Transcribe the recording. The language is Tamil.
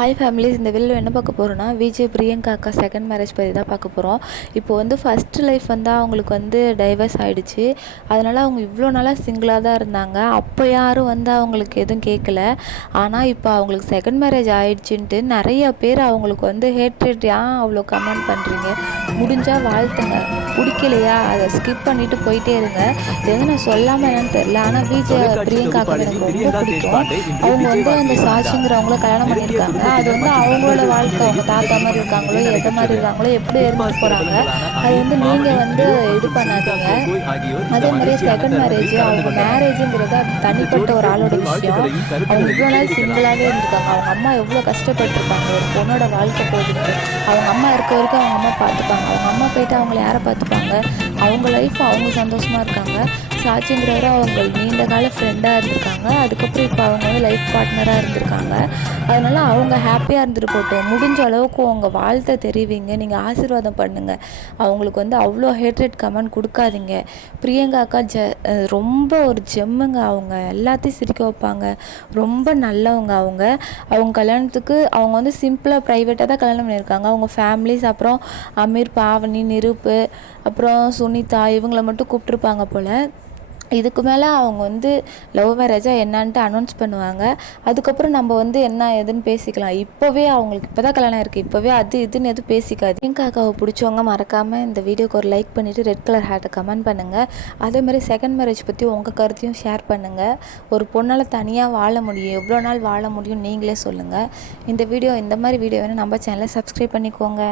ஹாய் ஃபேமிலிஸ், இந்த வீடியோவில் என்ன பார்க்க போகிறோன்னா விஜய் பிரியங்கா அக்கா செகண்ட் மேரேஜ் பற்றி தான் பார்க்க போகிறோம். இப்போ வந்து ஃபஸ்ட்டு லைஃப் வந்து அவங்களுக்கு வந்து டைவர்ஸ் ஆகிடுச்சு. அதனால் அவங்க இவ்வளோ நாளாக சிங்கிளாக தான் இருந்தாங்க. அப்போ யாரும் வந்து அவங்களுக்கு எதுவும் கேட்கல. ஆனால் இப்போ அவங்களுக்கு செகண்ட் மேரேஜ் ஆகிடுச்சின்ட்டு நிறைய பேர் அவங்களுக்கு வந்து ஹேட்ரேட் ஏன் அவ்வளோ கமெண்ட் பண்ணுறீங்க, முடிஞ்சால் வாழ்த்துங்க, பிடிக்கலையா அதை ஸ்கிப் பண்ணிவிட்டு போயிட்டே இருங்க. இது வந்து நான் சொல்லாமல் என்னன்னு தெரில, ஆனால் விஜய் பிரியங்கா அக்கா எனக்கு ரொம்ப பிடிக்கும். அவங்க வந்து அந்த சாட்சிங்கிறவங்கள கல்யாணம் பண்ணியிருக்காங்க. அது வந்து அவங்களோட வாழ்க்கை, அவங்க தாத்தா மாதிரி இருக்காங்களோ எதை மாதிரி இருக்காங்களோ எப்படி இருந்து போகிறாங்க, அது வந்து நீங்கள் வந்து இது பண்ணாதீங்க. அதே மாதிரி செகண்ட் மேரேஜ், அவங்க மேரேஜுங்கிறது அது தனிப்பட்ட ஒரு ஆளோட விஷயம். அவங்க இவ்வளோ நாள் சிங்கிளாகவே இருந்திருக்காங்க. அவங்க அம்மா எவ்வளோ கஷ்டப்பட்டுருப்பாங்க ஒரு பொண்ணோட வாழ்க்கை போகுதுட்டு. அவங்க அம்மா இருக்க வரைக்கும் அவங்க அம்மா பார்த்துப்பாங்க. அவங்க அம்மா போயிட்டு அவங்கள யாரை பார்த்துப்பாங்க? அவங்க லைஃப் அவங்க சந்தோஷமாக இருக்காங்க. சாட்சிங்கிறவரை அவங்க நீண்ட கால ஃப்ரெண்டாக இருந்திருக்காங்க. அதுக்கப்புறம் இப்போ அவங்க வந்து லைஃப் பார்ட்னராக இருந்திருக்காங்க. அதனால் அவங்க ஹாப்பியாக இருந்துட்டு போட்டோம். முடிஞ்ச அளவுக்கு உங்கள் வாழ்த்தை தெரிவிங்க, நீங்கள் ஆசீர்வாதம் பண்ணுங்கள். அவங்களுக்கு வந்து அவ்வளோ ஹேட்ரேட் கமெண்ட் கொடுக்காதீங்க. பிரியங்கா அக்கா ரொம்ப ஒரு ஜெம்முங்க. அவங்க எல்லாத்தையும் சிரிக்க வைப்பாங்க. ரொம்ப நல்லவங்க. அவங்க கல்யாணத்துக்கு அவங்க வந்து சிம்பிளாக ப்ரைவேட்டாக தான் கல்யாணம் பண்ணியிருக்காங்க. அவங்க ஃபேமிலிஸ், அப்புறம் அமீர், பாவனி, நிரூப்பு, அப்புறம் சுனிதா, இவங்களை மட்டும் கூப்பிட்ருப்பாங்க போல். இதுக்கு மேலே அவங்க வந்து லவ் மேரேஜாக என்னான்ட்டு அனௌன்ஸ் பண்ணுவாங்க. அதுக்கப்புறம் நம்ம வந்து என்ன ஏதுன்னு பேசிக்கலாம். இப்போவே அவங்களுக்கு இப்போ தான் கல்யாணம் இருக்குது, இப்போவே அது இதுன்னு எதுவும் பேசிக்காது. பிரியங்கா அக்காவை பிடிச்சவங்க மறக்காமல் இந்த வீடியோக்கு ஒரு லைக் பண்ணிவிட்டு ரெட் கலர் ஹேர்ட்டை கமெண்ட் பண்ணுங்கள். அதேமாதிரி செகண்ட் மேரேஜ் பற்றி உங்கள் கருத்தையும் ஷேர் பண்ணுங்கள். ஒரு பொண்ணால் தனியாக வாழ முடியும், எவ்வளோ நாள் வாழ முடியும் நீங்களே சொல்லுங்கள். இந்த மாதிரி வீடியோ வேணும் நம்ம சேனலை சப்ஸ்கிரைப் பண்ணிக்கோங்க.